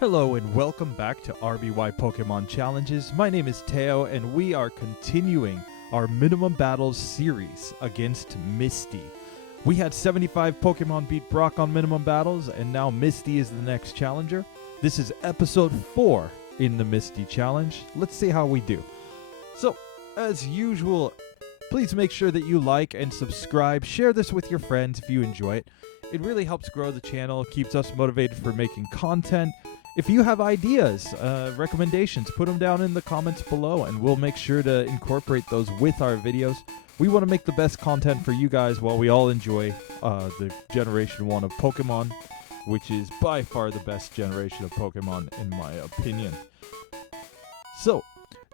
Hello and welcome back to RBY Pokemon Challenges. My name is Teo and we are continuing our Minimum Battles series against Misty. We had 75 Pokemon beat Brock on Minimum Battles and now Misty is the next challenger. This is episode 4 in the Misty Challenge. Let's see how we do. So, as usual, please make sure that you like and subscribe. Share this with your friends if you enjoy it. It really helps grow the channel, keeps us motivated for making content. If you have ideas, recommendations, put them down in the comments below and we'll make sure to incorporate those with our videos. We want to make the best content for you guys while we all enjoy the Generation 1 of Pokemon, which is by far the best generation of Pokemon in my opinion. So,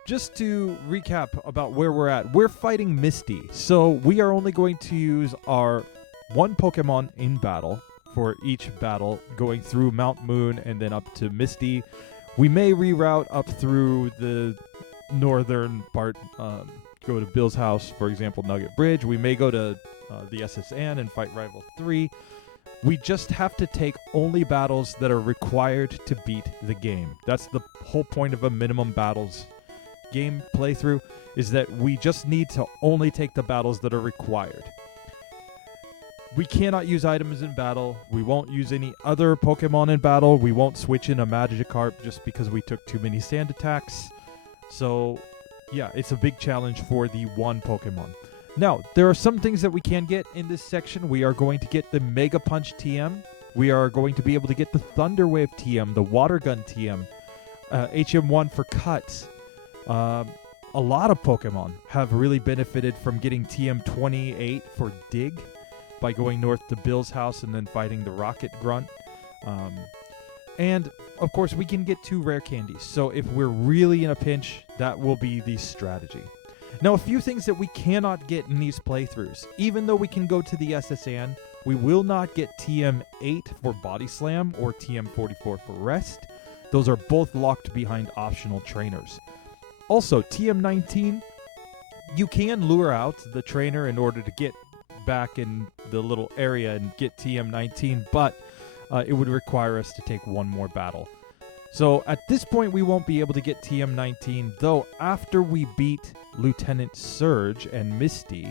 just to recap about where we're at, we're fighting Misty. So we are only going to use our one Pokemon in battle for each battle, going through Mount Moon and then up to Misty. We may reroute up through the northern part, go to Bill's house, for example, Nugget Bridge. We may go to the SSN and fight Rival 3. We just have to take only battles that are required to beat the game. That's the whole point of a minimum battles game playthrough, is that we just need to only take the battles that are required. We cannot use items in battle. We won't use any other Pokemon in battle. We won't switch in a Magikarp just because we took too many sand attacks. So, yeah, it's a big challenge for the one Pokemon. Now, there are some things that we can get in this section. We are going to get the Mega Punch TM. We are going to be able to get the Thunder Wave TM, the Water Gun TM, HM1 for cuts. A lot of Pokemon have really benefited from getting TM28 for Dig, by going north to Bill's house and then fighting the Rocket Grunt. And, of course, we can get 2 rare candies. So if we're really in a pinch, that will be the strategy. Now, a few things that we cannot get in these playthroughs. Even though we can go to the SSN, we will not get TM8 for Body Slam or TM44 for Rest. Those are both locked behind optional trainers. Also, TM19, you can lure out the trainer in order to get back in the little area and get TM19, but it would require us to take one more battle. So at this point we won't be able to get TM19, though after we beat Lieutenant Surge and Misty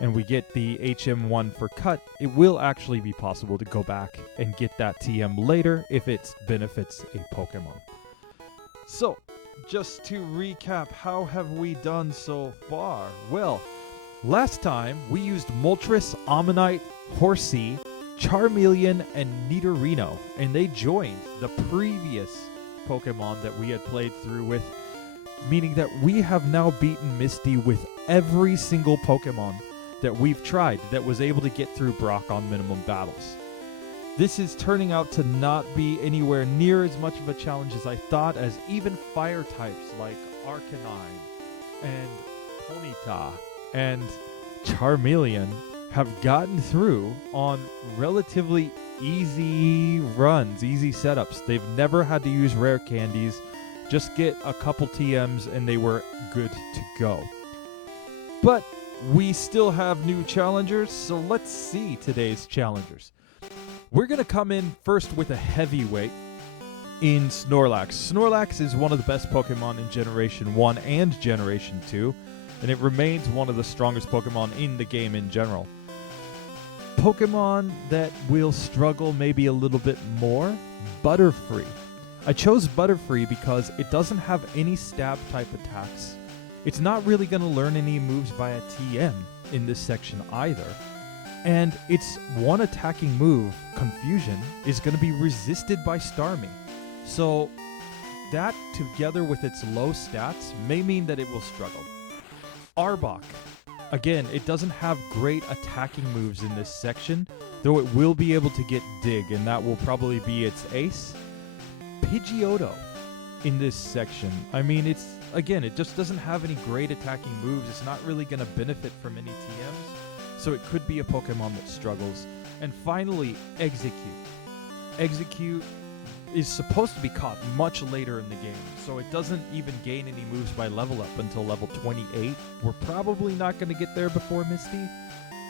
and we get the HM1 for cut, it will actually be possible to go back and get that TM later if it benefits a Pokemon. So just to recap, how have we done so far? Well, last time, we used Moltres, Ammonite, Horsea, Charmeleon, and Nidorino, and they joined the previous Pokemon that we had played through with, meaning that we have now beaten Misty with every single Pokemon that we've tried that was able to get through Brock on minimum battles. This is turning out to not be anywhere near as much of a challenge as I thought, as even fire types like Arcanine and Ponyta and Charmeleon have gotten through on relatively easy runs, easy setups. They've never had to use rare candies, just get a couple TMs and they were good to go. But we still have new challengers, so let's see today's challengers. We're going to come in first with a heavyweight in Snorlax. Snorlax is one of the best Pokemon in Generation 1 and Generation 2. And it remains one of the strongest Pokemon in the game in general. Pokemon that will struggle maybe a little bit more, Butterfree. I chose Butterfree because it doesn't have any stab type attacks. It's not really going to learn any moves via TM in this section either. And its one attacking move, Confusion, is going to be resisted by Starmie. So that together with its low stats may mean that it will struggle. Arbok. Again, it doesn't have great attacking moves in this section, though it will be able to get Dig, and that will probably be its ace. Pidgeotto in this section. I mean, it just doesn't have any great attacking moves. It's not really going to benefit from any TMs, so it could be a Pokemon that struggles. And finally, Exeggcute. Exeggcute is supposed to be caught much later in the game, so it doesn't even gain any moves by level up until level 28. We're probably not going to get there before Misty,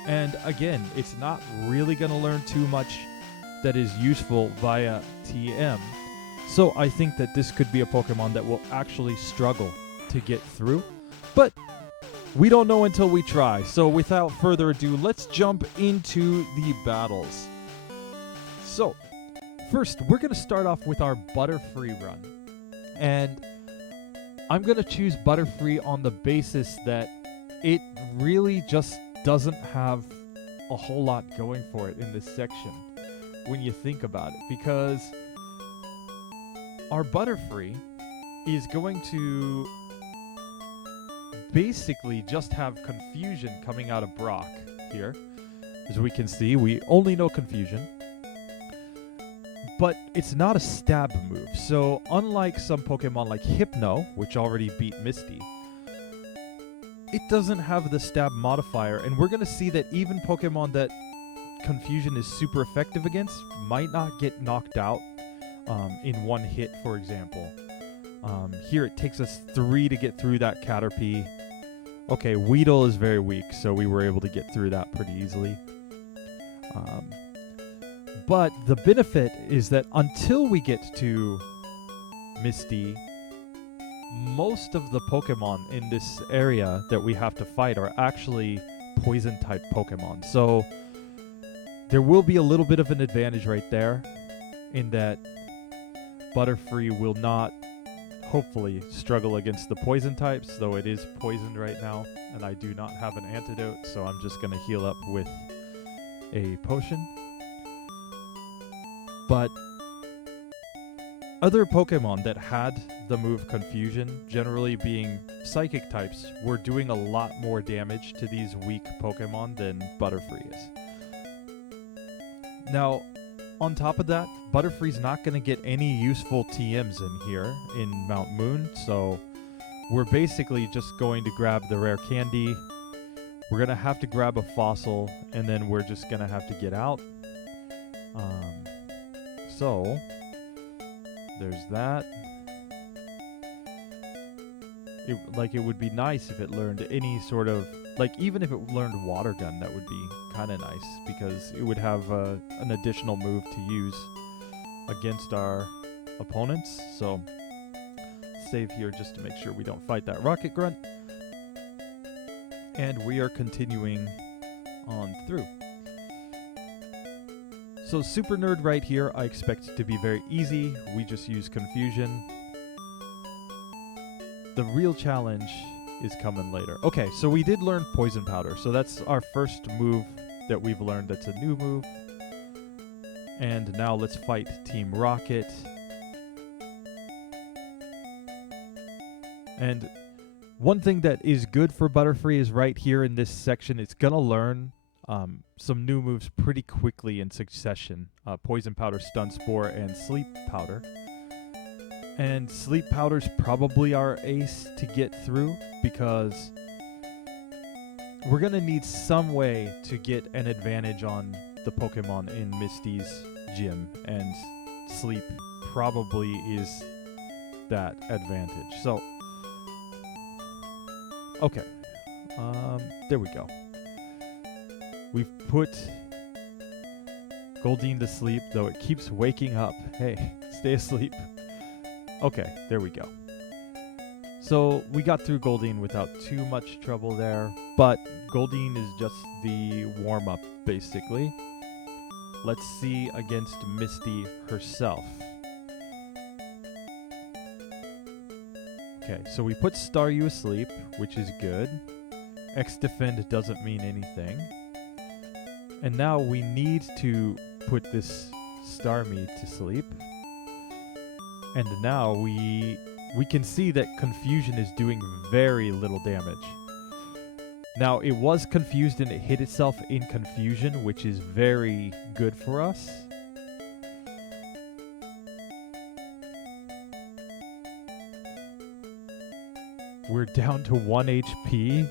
and again, it's not really going to learn too much that is useful via TM. So I think that this could be a Pokemon that will actually struggle to get through. But we don't know until we try. So without further ado, let's jump into the battles. So first, we're going to start off with our Butterfree run. And I'm going to choose Butterfree on the basis that it really just doesn't have a whole lot going for it in this section when you think about it, because our Butterfree is going to basically just have Confusion coming out of Brock here. As we can see, we only know Confusion. But it's not a stab move, so unlike some Pokemon like Hypno, which already beat Misty, it doesn't have the stab modifier, and we're going to see that even Pokemon that Confusion is super effective against might not get knocked out in one hit, for example. Here it takes us 3 to get through that Caterpie. Okay, Weedle is very weak, so we were able to get through that pretty easily. But the benefit is that until we get to Misty, most of the Pokemon in this area that we have to fight are actually Poison-type Pokemon. So there will be a little bit of an advantage right there in that Butterfree will not, hopefully, struggle against the Poison types, though it is poisoned right now, and I do not have an antidote, so I'm just going to heal up with a potion. But other Pokemon that had the move Confusion, generally being Psychic types, were doing a lot more damage to these weak Pokemon than Butterfree is. Now, on top of that, Butterfree's not going to get any useful TMs in here in Mount Moon, so we're basically just going to grab the rare candy. We're going to have to grab a fossil, and then we're just going to have to get out. So, there's that. It would be nice if it learned any sort of, even if it learned Water Gun, that would be kind of nice, because it would have an additional move to use against our opponents. So, save here just to make sure we don't fight that Rocket Grunt. And we are continuing on through. So Super Nerd right here, I expect to be very easy. We just use Confusion. The real challenge is coming later. Okay, so we did learn Poison Powder. So that's our first move that we've learned that's a new move. And now let's fight Team Rocket. And one thing that is good for Butterfree is right here in this section, it's going to learn some new moves pretty quickly in succession. Poison Powder, Stun Spore, and Sleep Powder. And Sleep Powder's probably our ace to get through, because we're going to need some way to get an advantage on the Pokemon in Misty's gym, and Sleep probably is that advantage. So, okay. There we go. We've put Goldeen to sleep, though it keeps waking up. Hey, stay asleep. Okay, there we go. So we got through Goldeen without too much trouble there, but Goldeen is just the warm-up, basically. Let's see against Misty herself. Okay, so we put Staryu asleep, which is good. X-Defend doesn't mean anything. And now we need to put this Starmie to sleep. And now we can see that Confusion is doing very little damage. Now, it was confused and it hit itself in Confusion, which is very good for us. We're down to 1 HP.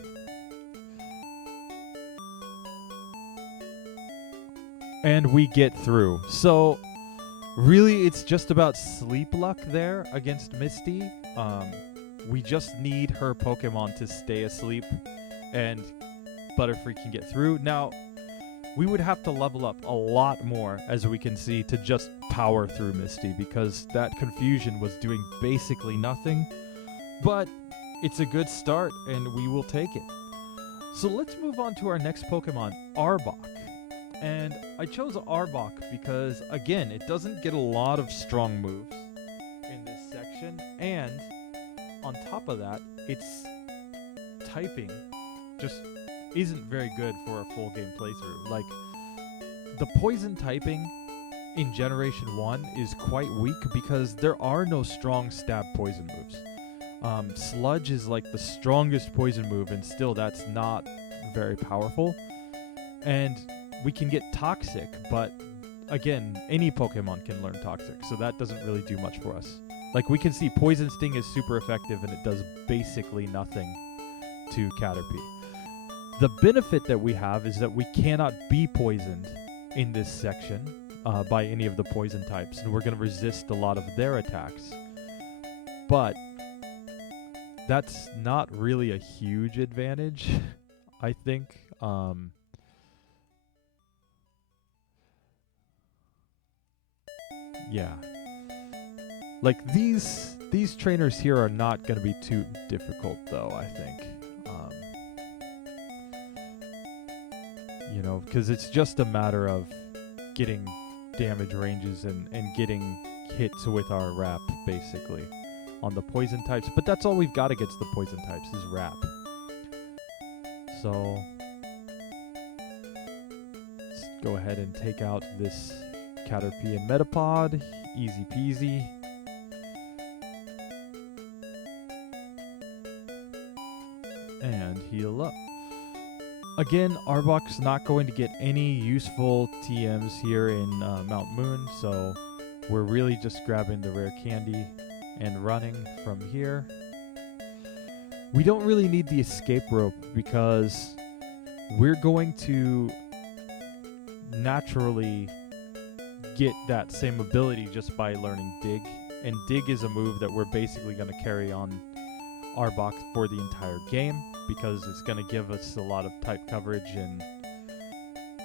And we get through. So, really, it's just about sleep luck there against Misty. We just need her Pokemon to stay asleep, and Butterfree can get through. Now, we would have to level up a lot more, as we can see, to just power through Misty, because that confusion was doing basically nothing. But it's a good start, and we will take it. So let's move on to our next Pokemon, Arbok. And I chose Arbok because, again, it doesn't get a lot of strong moves in this section, and on top of that, its typing just isn't very good for a full game playthrough. Like, the poison typing in Generation 1 is quite weak because there are no strong stab poison moves. Sludge is like the strongest poison move, and still that's not very powerful. And we can get Toxic, but again, any Pokemon can learn Toxic, so that doesn't really do much for us. Like, we can see Poison Sting is super effective, and it does basically nothing to Caterpie. The benefit that we have is that we cannot be poisoned in this section by any of the poison types, and we're going to resist a lot of their attacks. But that's not really a huge advantage, I think. Yeah. Like, these trainers here are not going to be too difficult, though, I think. You know, because it's just a matter of getting damage ranges and getting hits with our Wrap, basically, on the poison types. But that's all we've got against the poison types is Wrap. So let's go ahead and take out this Caterpie and Metapod. Easy peasy. And heal up. Again, Arbok's not going to get any useful TMs here in Mount Moon, so we're really just grabbing the rare candy and running from here. We don't really need the escape rope because we're going to naturally get that same ability just by learning Dig. And Dig is a move that we're basically going to carry on Arbok for the entire game because it's going to give us a lot of type coverage, and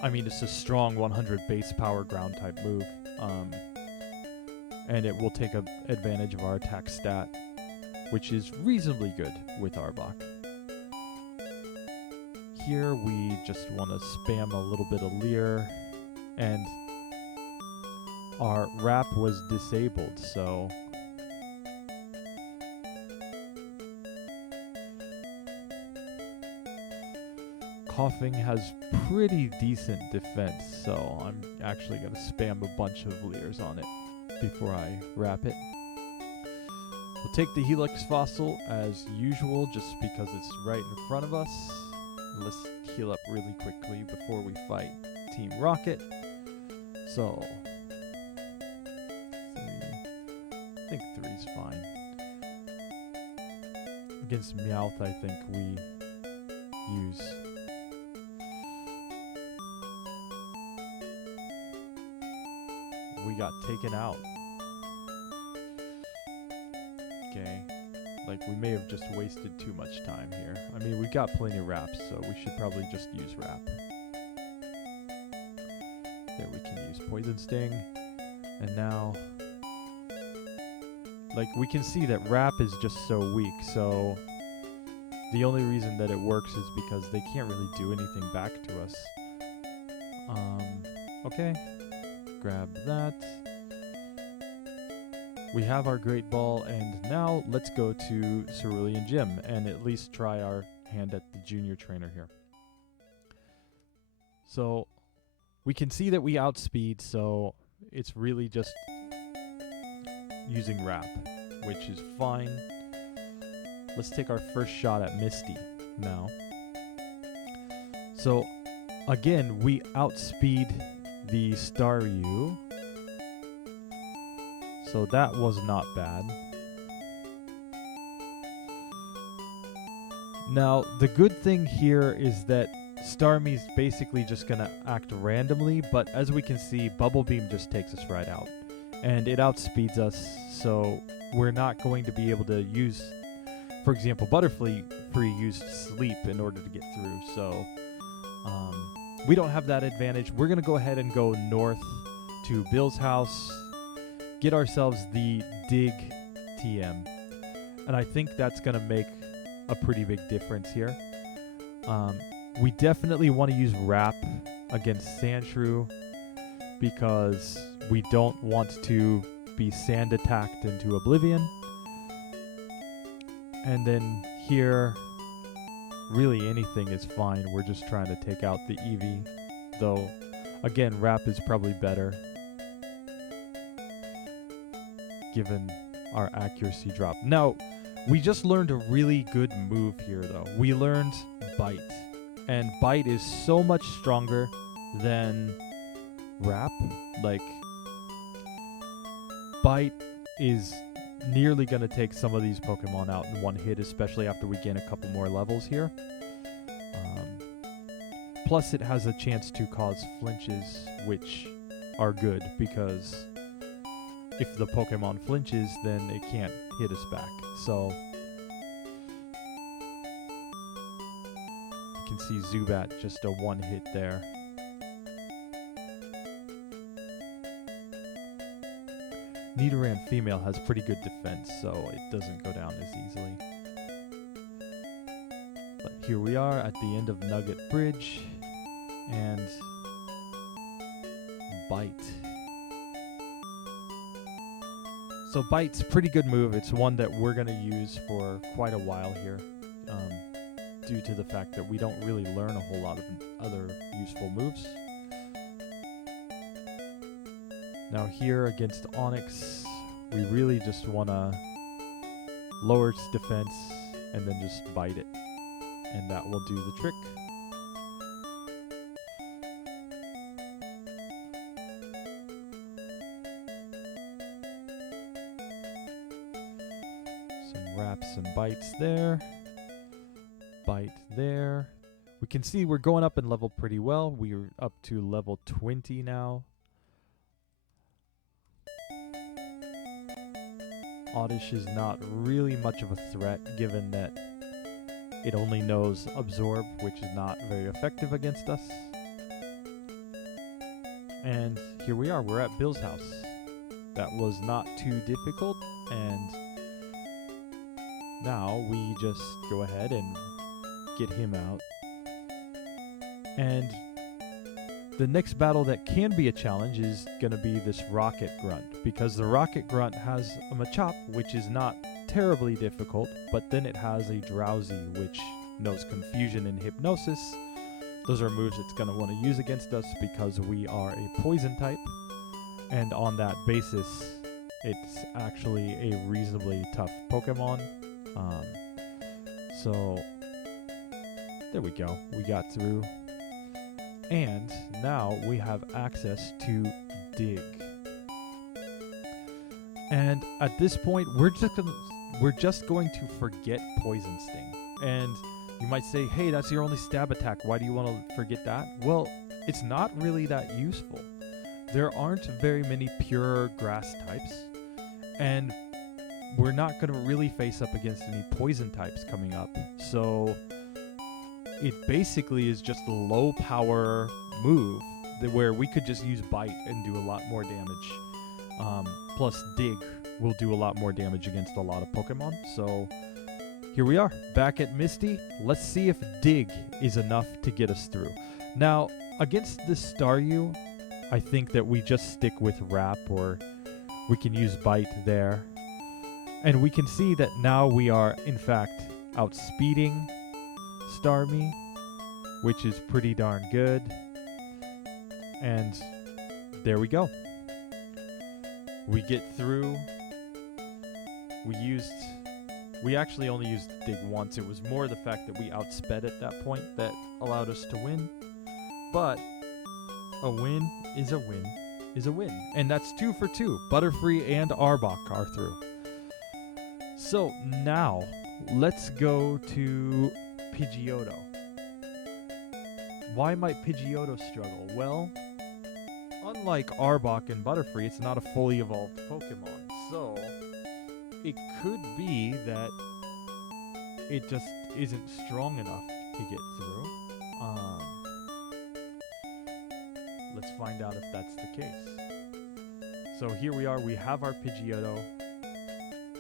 I mean, it's a strong 100 base power ground type move, and it will take advantage of our attack stat, which is reasonably good with Arbok. Here we just want to spam a little bit of Leer, and our Wrap was disabled, so Coughing has pretty decent defense, so I'm actually going to spam a bunch of Leers on it before I Wrap it. We'll take the Helix Fossil as usual just because it's right in front of us. Let's heal up really quickly before we fight Team Rocket. So, 3. I think 3's fine. Against Meowth, I think we use... We got taken out. Okay. Like, we may have just wasted too much time here. I mean, we got plenty of Wraps, so we should probably just use Wrap. There, we can use Poison Sting. And now... Like, we can see that Wrap is just so weak, so... The only reason that it works is because they can't really do anything back to us. Okay. Grab that. We have our Great Ball, and now let's go to Cerulean Gym and at least try our hand at the Junior Trainer here. So we can see that we outspeed, so it's really just using Wrap, which is fine. Let's take our first shot at Misty now. So again, we outspeed the Staryu, so that was not bad. Now, the good thing here is that Starmie's basically just gonna act randomly, but as we can see, Bubble Beam just takes us right out, and it outspeeds us, so we're not going to be able to use, for example, Butterfree used Sleep in order to get through, so we don't have that advantage. We're going to go ahead and go north to Bill's house, get ourselves the Dig TM. And I think that's going to make a pretty big difference here. We definitely want to use Wrap against Sandshrew because we don't want to be sand attacked into oblivion. And then here, really anything is fine. We're just trying to take out the Eevee. Though, again, Wrap is probably better given our accuracy drop. Now, we just learned a really good move here, though. We learned Bite. And Bite is so much stronger than Wrap. Like, Bite is nearly going to take some of these Pokemon out in one hit, especially after we gain a couple more levels here. Plus, it has a chance to cause flinches, which are good, because if the Pokemon flinches, then it can't hit us back. So, you can see Zubat, just a one hit there. Nidoran female has pretty good defense, so it doesn't go down as easily. But here we are at the end of Nugget Bridge, and Bite. So Bite's a pretty good move. It's one that we're going to use for quite a while here, due to the fact that we don't really learn a whole lot of other useful moves. Now here against Onix, we really just want to lower its defense and then just bite it. And that will do the trick. Some wraps and bites there. Bite there. We can see we're going up in level pretty well. We're up to level 20 now. Oddish is not really much of a threat, given that it only knows Absorb, which is not very effective against us. And here we are, we're at Bill's house. That was not too difficult, and now we just go ahead and get him out. And the next battle that can be a challenge is going to be this Rocket Grunt, because the Rocket Grunt has a Machop, which is not terribly difficult, but then it has a Drowsy, which knows Confusion and Hypnosis. Those are moves it's going to want to use against us because we are a Poison type, and on that basis, it's actually a reasonably tough Pokemon. So, there we go. We got through. And now we have access to Dig. And at this point, we're just going to forget Poison Sting. And you might say, hey, that's your only stab attack. Why do you want to forget that? Well, it's not really that useful. There aren't very many pure grass types. And we're not going to really face up against any poison types coming up. So it basically is just a low power move where we could just use Bite and do a lot more damage. Plus Dig will do a lot more damage against a lot of Pokemon. So here we are, back at Misty. Let's see if Dig is enough to get us through. Now, against this Staryu, I think that we just stick with Wrap, or we can use Bite there. And we can see that now we are, in fact, outspeeding Starmie, which is pretty darn good. And there we go. We get through. We actually only used Dig once. It was more the fact that we outsped at that point that allowed us to win. But a win is a win is a win. And that's 2 for 2. Butterfree and Arbok are through. So now, let's go to Pidgeotto. Why might Pidgeotto struggle? Well, unlike Arbok and Butterfree, it's not a fully evolved Pokemon. So, it could be that it just isn't strong enough to get through. let's find out if that's the case. So here we are, we have our Pidgeotto,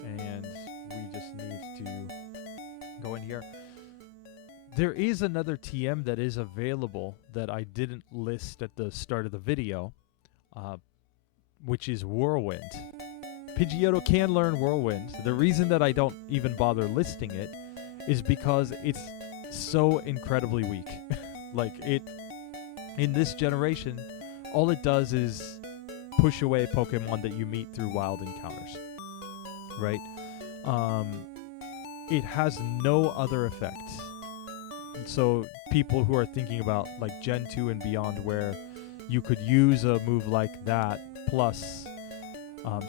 and we just need to go in here. There is another TM that is available that I didn't list at the start of the video, which is Whirlwind. Pidgeotto can learn Whirlwind. The reason that I don't even bother listing it is because it's so incredibly weak. Like, in this generation, all it does is push away Pokemon that you meet through wild encounters, right? It has no other effect. So people who are thinking about like Gen 2 and beyond, where you could use a move like that plus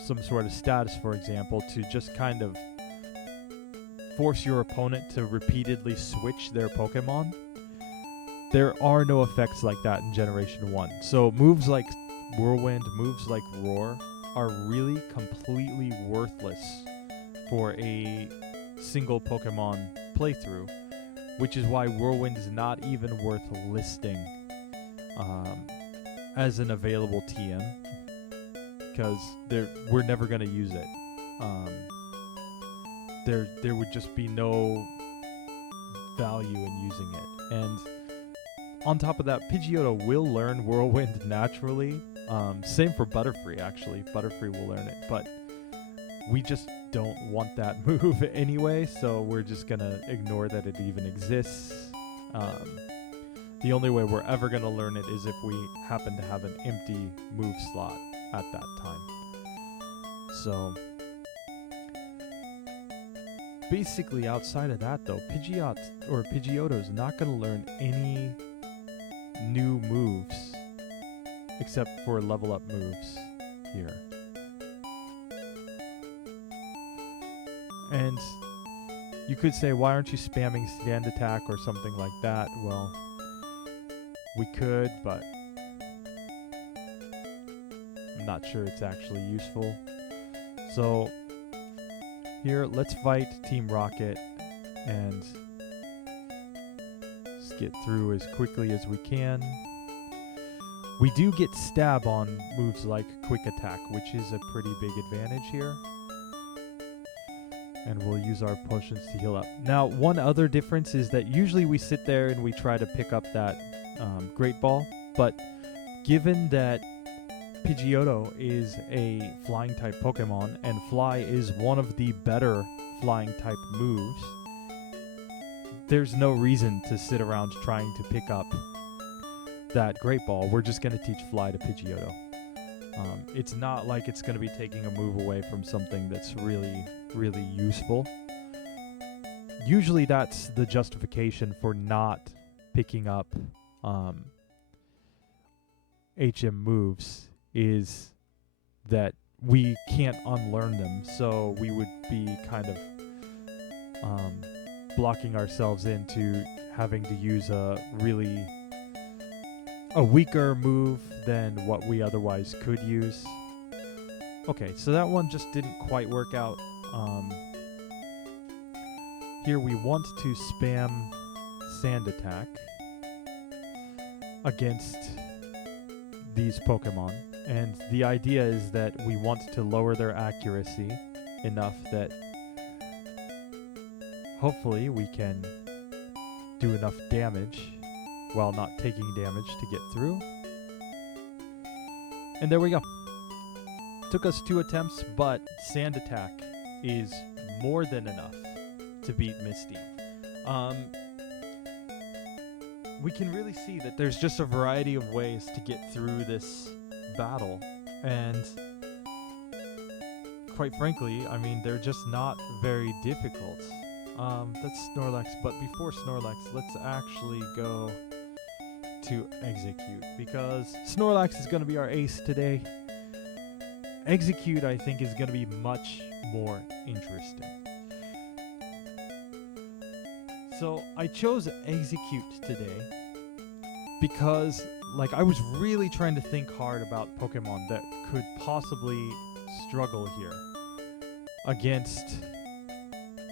some sort of status, for example, to just kind of force your opponent to repeatedly switch their Pokemon, there are no effects like that in Generation 1. So moves like Whirlwind, moves like Roar are really completely worthless for a single Pokemon playthrough, which is why Whirlwind is not even worth listing as an available TM, because we're never going to use it. There would just be no value in using it. And on top of that, Pidgeotto will learn Whirlwind naturally. Same for Butterfree, actually. Butterfree will learn it, but we just don't want that move anyway, so we're just going to ignore that it even exists. The only way we're ever going to learn it is if we happen to have an empty move slot at that time. So basically, outside of that, though, Pidgeotto is not going to learn any new moves except for level up moves here. And you could say, why aren't you spamming Stand Attack or something like that? Well, we could, but I'm not sure it's actually useful. So here, let's fight Team Rocket and just get through as quickly as we can. We do get stab on moves like Quick Attack, which is a pretty big advantage here. And we'll use our potions to heal up. Now, one other difference is that usually we sit there and we try to pick up that Great Ball, but given that Pidgeotto is a flying type Pokemon and Fly is one of the better flying type moves, there's no reason to sit around trying to pick up that Great Ball. We're just going to teach Fly to Pidgeotto. It's not like it's going to be taking a move away from something that's really, really useful. Usually that's the justification for not picking up HM moves, is that we can't unlearn them, so we would be kind of blocking ourselves into having to use a weaker move than what we otherwise could use. Okay, so that one just didn't quite work out. Here we want to spam Sand Attack against these Pokemon, and the idea is that we want to lower their accuracy enough that hopefully we can do enough damage while not taking damage to get through. And there we go. Took us 2 attempts, but Sand Attack is more than enough to beat Misty. We can really see that there's just a variety of ways to get through this battle, and quite frankly, I mean, they're just not very difficult. That's Snorlax, but before Snorlax, let's actually go to Exeggcute, because Snorlax is going to be our ace today. Exeggcute, I think, is going to be much more interesting. So I chose Exeggcute today because, like, I was really trying to think hard about Pokemon that could possibly struggle here against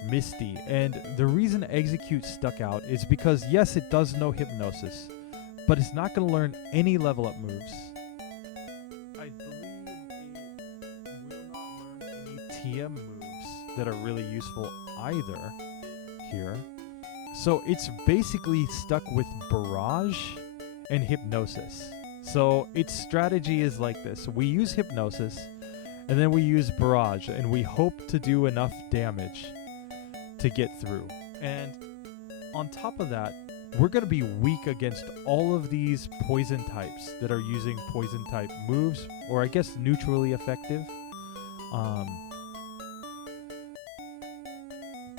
Misty. And the reason Exeggcute stuck out is because, yes, it does know Hypnosis, but it's not going to learn any level up moves. I believe it will not learn any TM moves that are really useful either here. So it's basically stuck with Barrage and Hypnosis. So its strategy is like this. We use Hypnosis, and then we use Barrage, and we hope to do enough damage to get through. And on top of that, we're going to be weak against all of these poison types that are using poison type moves, or I guess neutrally effective.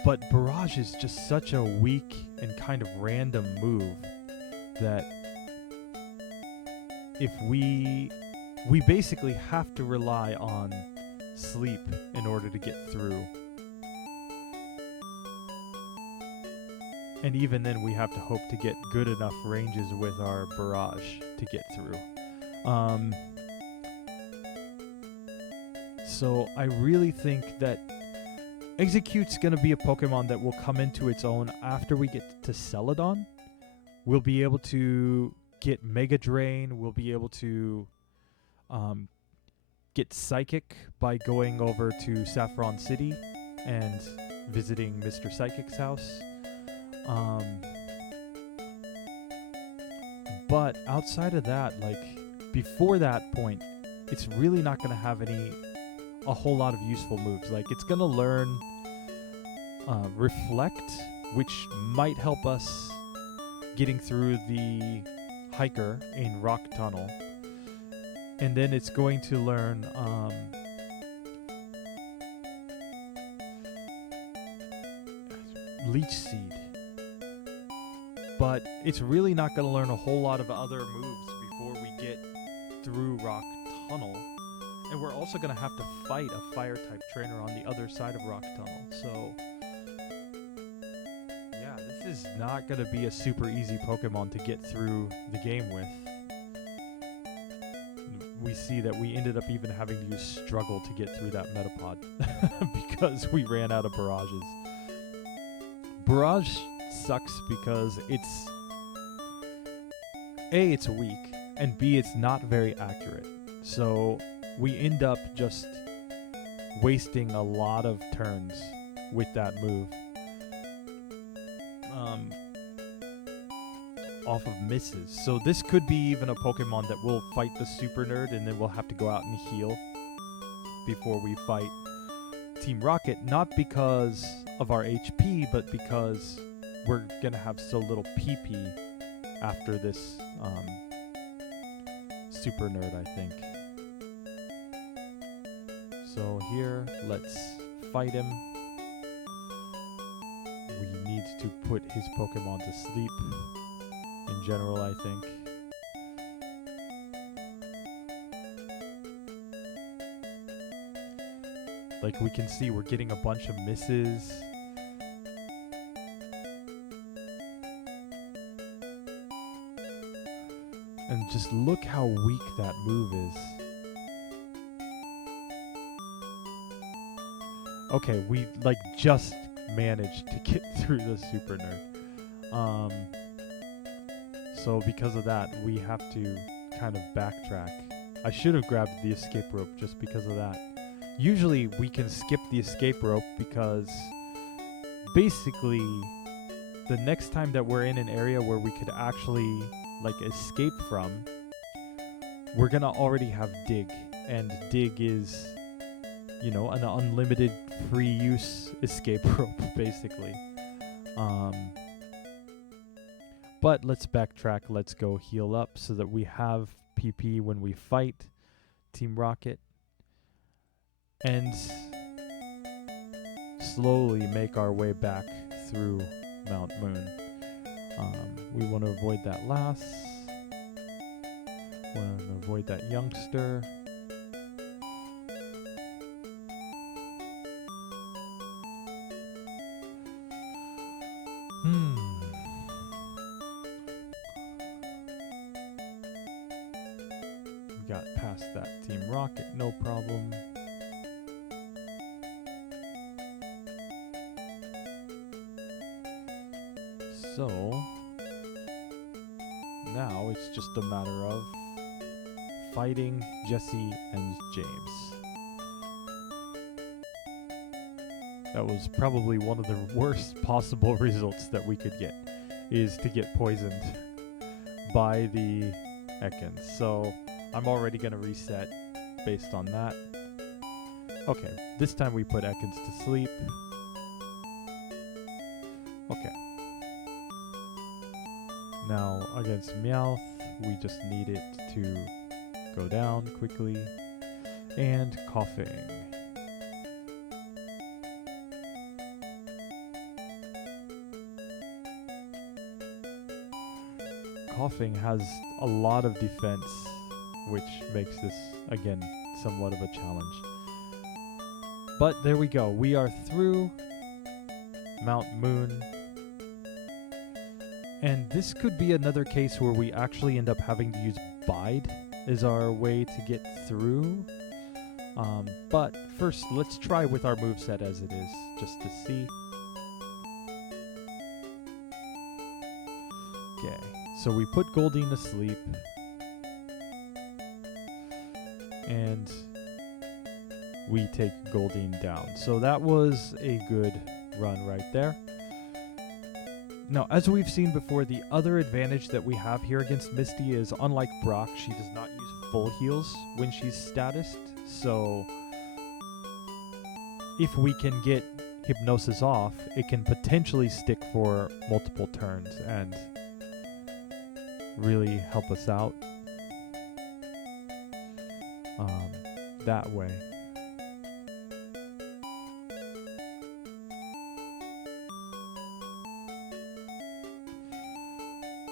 But Barrage is just such a weak and kind of random move that if we basically have to rely on Sleep in order to get through. And even then we have to hope to get good enough ranges with our Barrage to get through. So I really think that Exegcute's going to be a Pokemon that will come into its own after we get to Celadon. We'll be able to get Mega Drain. We'll be able to get Psychic by going over to Saffron City and visiting Mr. Psychic's house. But outside of that, like before that point, it's really not going to have a whole lot of useful moves. Like it's going to learn Reflect, which might help us getting through the Hiker in Rock Tunnel. And then it's going to learn Leech Seed. But it's really not going to learn a whole lot of other moves before we get through Rock Tunnel. And we're also going to have to fight a Fire-type trainer on the other side of Rock Tunnel. So, yeah, this is not going to be a super easy Pokemon to get through the game with. We see that we ended up even having to use Struggle to get through that Metapod because we ran out of Barrages. Barrage sucks because it's A, it's weak, and B, it's not very accurate. So we end up just wasting a lot of turns with that move. Off of misses. So this could be even a Pokemon that will fight the Super Nerd and then we'll have to go out and heal before we fight Team Rocket, not because of our HP, but because we're gonna have so little PP after this Super Nerd, I think. So here, let's fight him. We need to put his Pokemon to sleep. In general, I think. Like we can see, we're getting a bunch of misses. And just look how weak that move is. Okay, we like just managed to get through the Super Nerd. So because of that, we have to kind of backtrack. I should have grabbed the escape rope just because of that. Usually we can skip the escape rope because basically the next time that we're in an area where we could actually like escape from, we're gonna already have Dig. And Dig is, you know, an unlimited free use escape rope basically. But let's backtrack, let's go heal up so that we have PP when we fight Team Rocket. And slowly make our way back through Mount Moon. We want to avoid that last. Want to avoid that youngster. Got past that Team Rocket, no problem. So now it's just a matter of fighting Jesse and James. That was probably one of the worst possible results that we could get, is to get poisoned by the Ekans. So I'm already going to reset based on that. Okay, this time we put Ekans to sleep. Okay. Now against Meowth, we just need it to go down quickly. And Coughing. Coughing has a lot of defense, which makes this, again, somewhat of a challenge. But there we go. We are through Mount Moon. And this could be another case where we actually end up having to use Bide as our way to get through. But first, let's try with our moveset as it is, just to see. Okay, so we put Goldeen to sleep. And we take Goldeen down. So that was a good run right there. Now, as we've seen before, the other advantage that we have here against Misty is, unlike Brock, she does not use full heals when she's statused. So if we can get Hypnosis off, it can potentially stick for multiple turns and really help us out that way.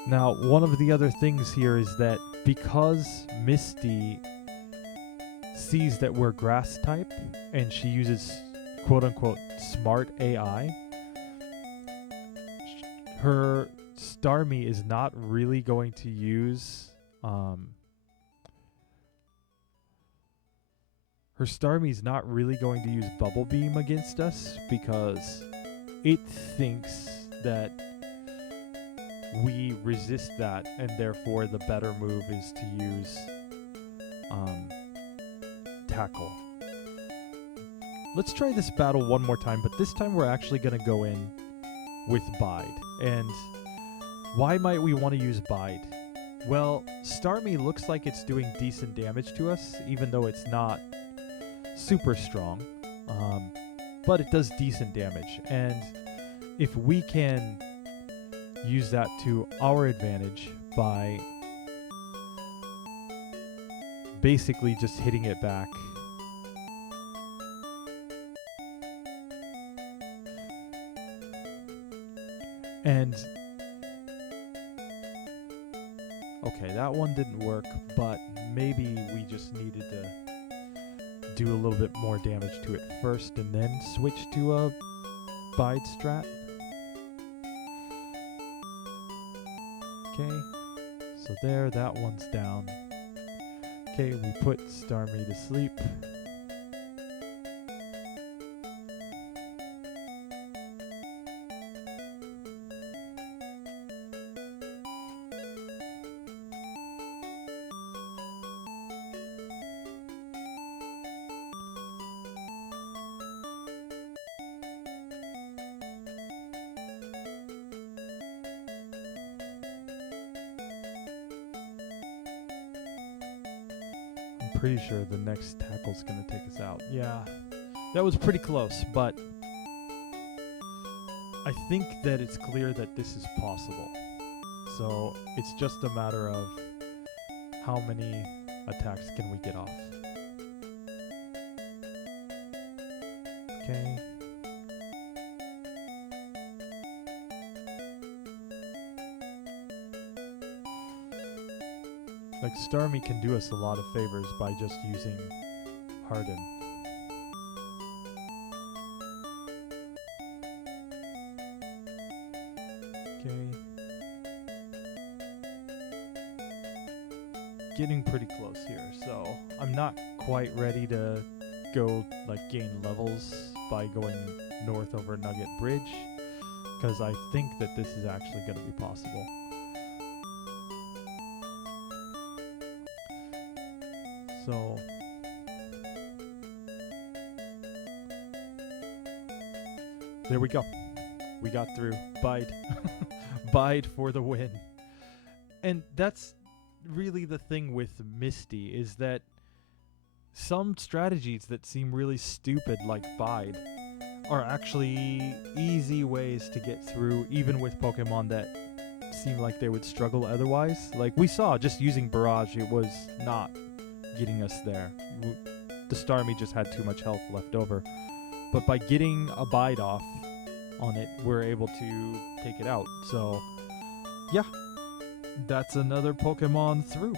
Now, one of the other things here is that because Misty sees that we're grass type and she uses quote-unquote smart AI, her Starmie is not really going to use Bubble Beam against us because it thinks that we resist that, and therefore the better move is to use Tackle. Let's try this battle one more time, but this time we're actually going to go in with Bide. And why might we want to use Bide? Well, Starmie looks like it's doing decent damage to us, even though it's not super strong. But it does decent damage, and if we can use that to our advantage by basically just hitting it back. And okay, that one didn't work, but maybe we just needed to do a little bit more damage to it first and then switch to a Bide strat. Okay, so there, that one's down. Okay, we put Starmie to sleep. Pretty sure the next tackle's gonna take us out. Yeah, that was pretty close, but I think that it's clear that this is possible. So it's just a matter of how many attacks can we get off. Okay. Like, Starmie can do us a lot of favors by just using Harden. Okay. Getting pretty close here, so I'm not quite ready to go, like, gain levels by going north over Nugget Bridge, because I think that this is actually going to be possible. So there we go. We got through. Bide. Bide for the win. And that's really the thing with Misty, is that some strategies that seem really stupid, like Bide, are actually easy ways to get through, even with Pokemon that seem like they would struggle otherwise. Like we saw, just using Barrage, it was not getting us there. The Starmie just had too much health left over. But by getting a Bide off on it, we're able to take it out. So, yeah, that's another Pokemon through.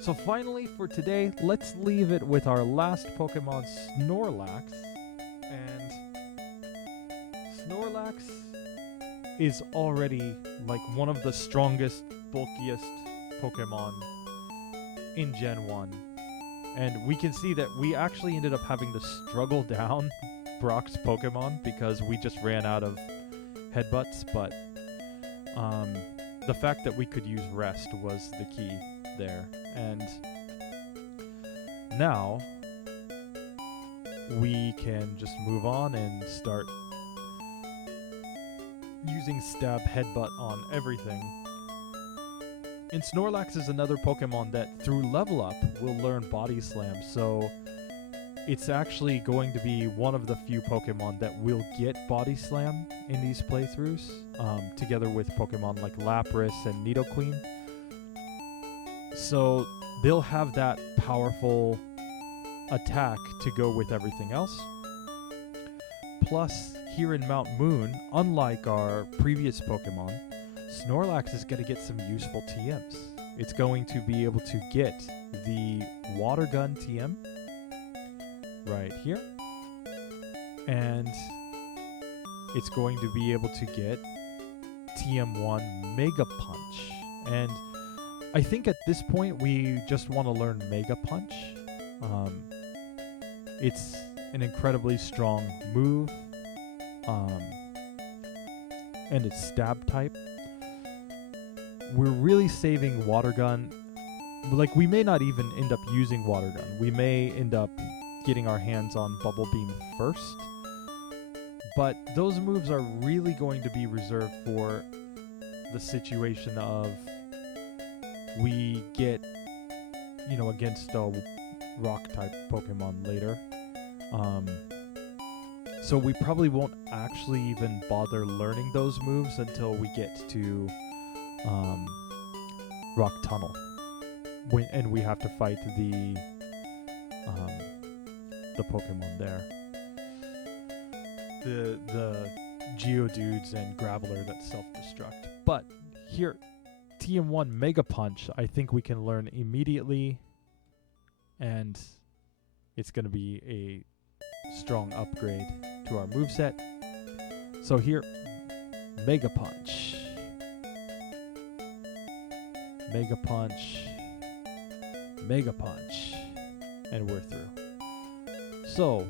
So finally for today, let's leave it with our last Pokemon, Snorlax. And Snorlax is already like one of the strongest, bulkiest Pokemon in Gen 1. And we can see that we actually ended up having to struggle down Brock's Pokemon because we just ran out of headbutts, but the fact that we could use Rest was the key there. And now we can just move on and start using Stab Headbutt on everything. And Snorlax is another Pokemon that through level up will learn Body Slam, so it's actually going to be one of the few Pokemon that will get Body Slam in these playthroughs, together with Pokemon like Lapras and Nidoqueen. So they'll have that powerful attack to go with everything else. Plus, here in Mount Moon, unlike our previous Pokemon, Snorlax is going to get some useful TMs. It's going to be able to get the Water Gun TM right here, and it's going to be able to get TM1 Mega Punch. And I think at this point we just want to learn Mega Punch. It's an incredibly strong move, and it's stab type. We're really saving Water Gun. Like, we may not even end up using Water Gun. We may end up getting our hands on Bubble Beam first. But those moves are really going to be reserved for the situation of we get, against a rock-type Pokemon later. So we probably won't actually even bother learning those moves until we get to Rock Tunnel, and we have to fight the Pokemon there, the Geodudes and Graveler that self-destruct. But here, TM1 Mega Punch, I think we can learn immediately, and it's going to be a strong upgrade to our moveset. So here, Mega Punch. Mega Punch, Mega Punch, and we're through. So,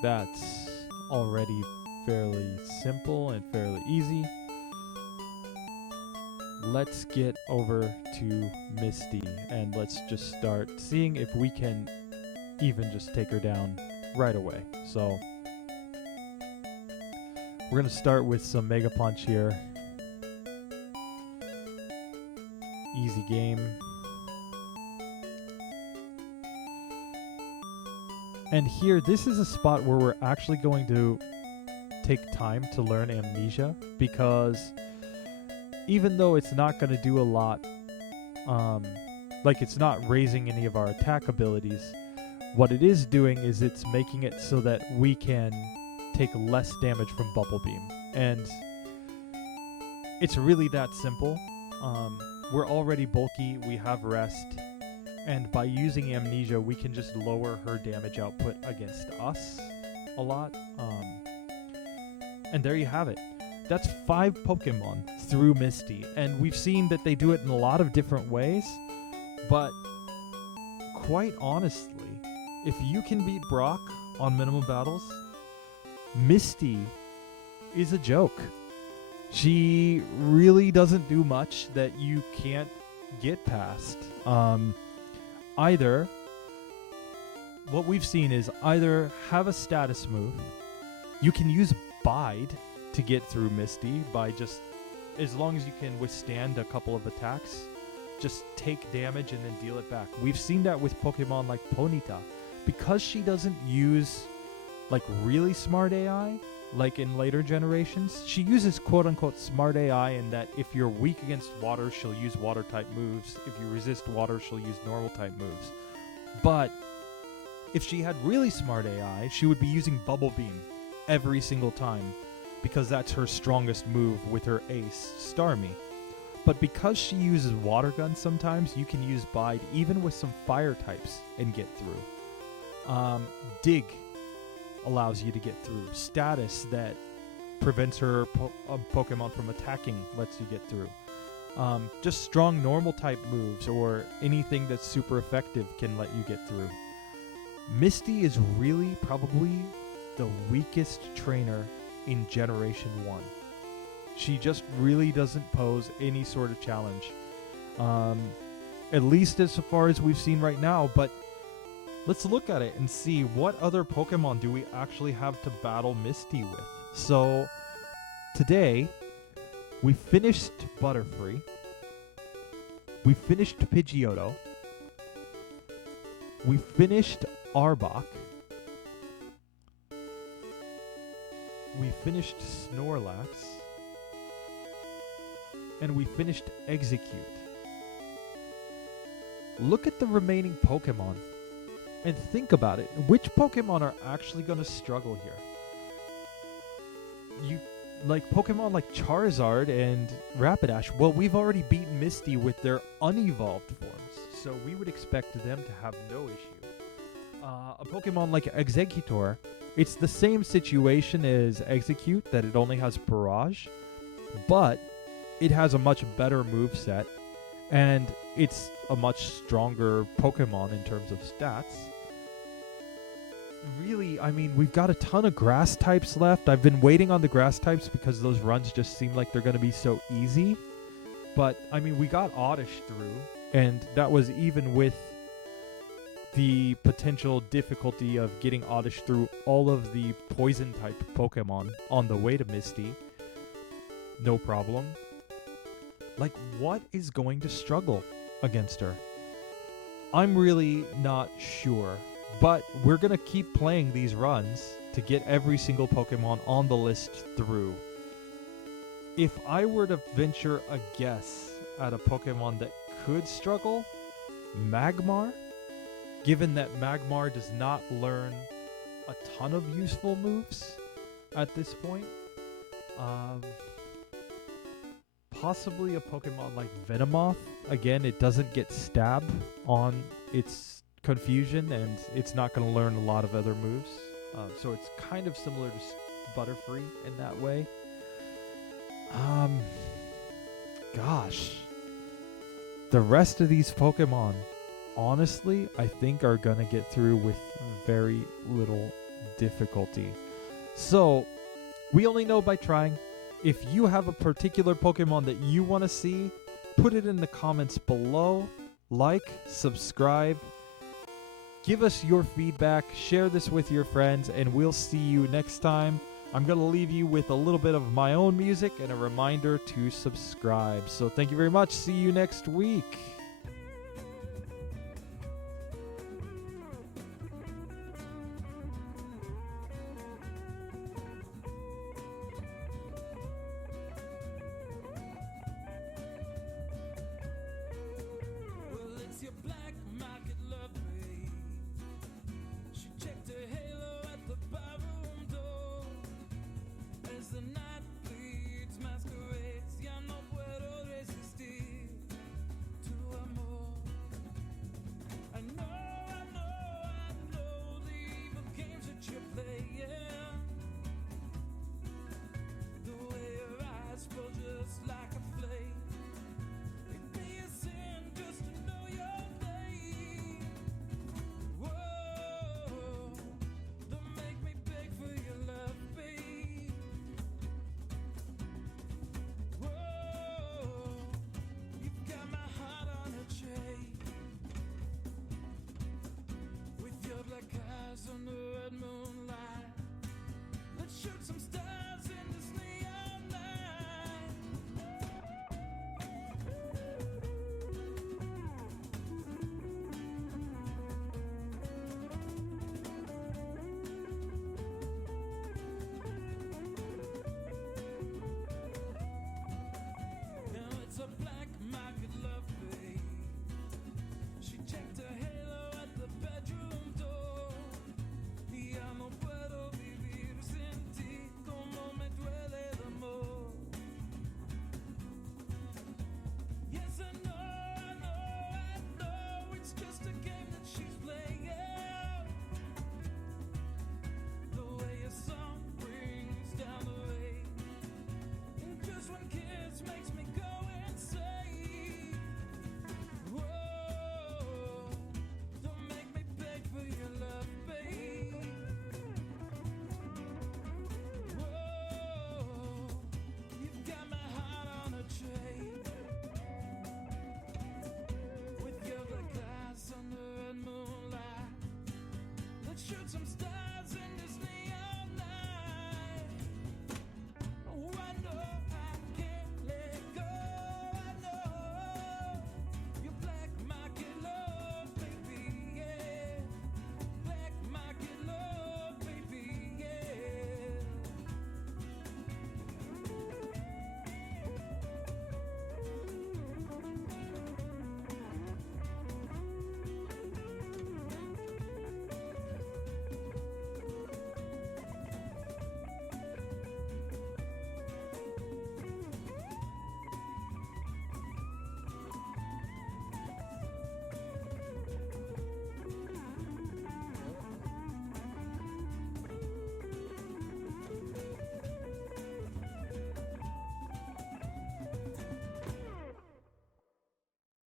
that's already fairly simple and fairly easy. Let's get over to Misty, and let's just start seeing if we can even just take her down right away. So, we're going to start with some Mega Punch here. Easy game. And here, this is a spot where we're actually going to take time to learn Amnesia, because even though it's not going to do a lot, like it's not raising any of our attack abilities, what it is doing is it's making it so that we can take less damage from Bubble Beam. And it's really that simple. We're already bulky, we have Rest, and by using Amnesia, we can just lower her damage output against us a lot. And there you have it. That's 5 Pokemon through Misty, and we've seen that they do it in a lot of different ways, but quite honestly, if you can beat Brock on minimum battles, Misty is a joke. She really doesn't do much that you can't get past. Either what we've seen is either have a status move. You can use Bide to get through Misty by just, as long as you can withstand a couple of attacks, just take damage and then deal it back. We've seen that with Pokemon like Ponyta. Because she doesn't use like really smart AI, like in later generations, she uses quote-unquote smart AI in that if you're weak against water, she'll use water-type moves. If you resist water, she'll use normal-type moves. But if she had really smart AI, she would be using Bubble Beam every single time because that's her strongest move with her ace, Starmie. But because she uses Water Gun sometimes, you can use Bide even with some fire types and get through. Dig allows you to get through. Status that prevents her Pokemon from attacking lets you get through. Just strong normal type moves or anything that's super effective can let you get through. Misty is really probably the weakest trainer in Generation 1. She just really doesn't pose any sort of challenge. At least as far as we've seen right now, but let's look at it and see what other Pokemon do we actually have to battle Misty with. So, today, we finished Butterfree. We finished Pidgeotto. We finished Arbok. We finished Snorlax. And we finished Exeggcute. Look at the remaining Pokemon and think about it. Which Pokemon are actually going to struggle here? Pokemon like Charizard and Rapidash. Well, we've already beaten Misty with their unevolved forms, so we would expect them to have no issue. A Pokemon like Exeggutor, it's the same situation as Exeggcute, that it only has Barrage, but it has a much better moveset, and it's a much stronger Pokemon in terms of stats. Really, I mean, we've got a ton of grass types left. I've been waiting on the grass types because those runs just seem like they're going to be so easy. But, I mean, we got Oddish through, and that was even with the potential difficulty of getting Oddish through all of the poison-type Pokemon on the way to Misty. No problem. Like, what is going to struggle against her? I'm really not sure. But we're going to keep playing these runs to get every single Pokemon on the list through. If I were to venture a guess at a Pokemon that could struggle, Magmar, given that Magmar does not learn a ton of useful moves at this point. Possibly a Pokemon like Venomoth. Again, it doesn't get Stab on its Confusion, and it's not going to learn a lot of other moves. So it's kind of similar to Butterfree in that way. Gosh. The rest of these Pokemon, honestly, I think are going to get through with very little difficulty. So, we only know by trying. If you have a particular Pokemon that you want to see, put it in the comments below. Like, subscribe. Give us your feedback, share this with your friends, and we'll see you next time. I'm going to leave you with a little bit of my own music and a reminder to subscribe. So thank you very much. See you next week.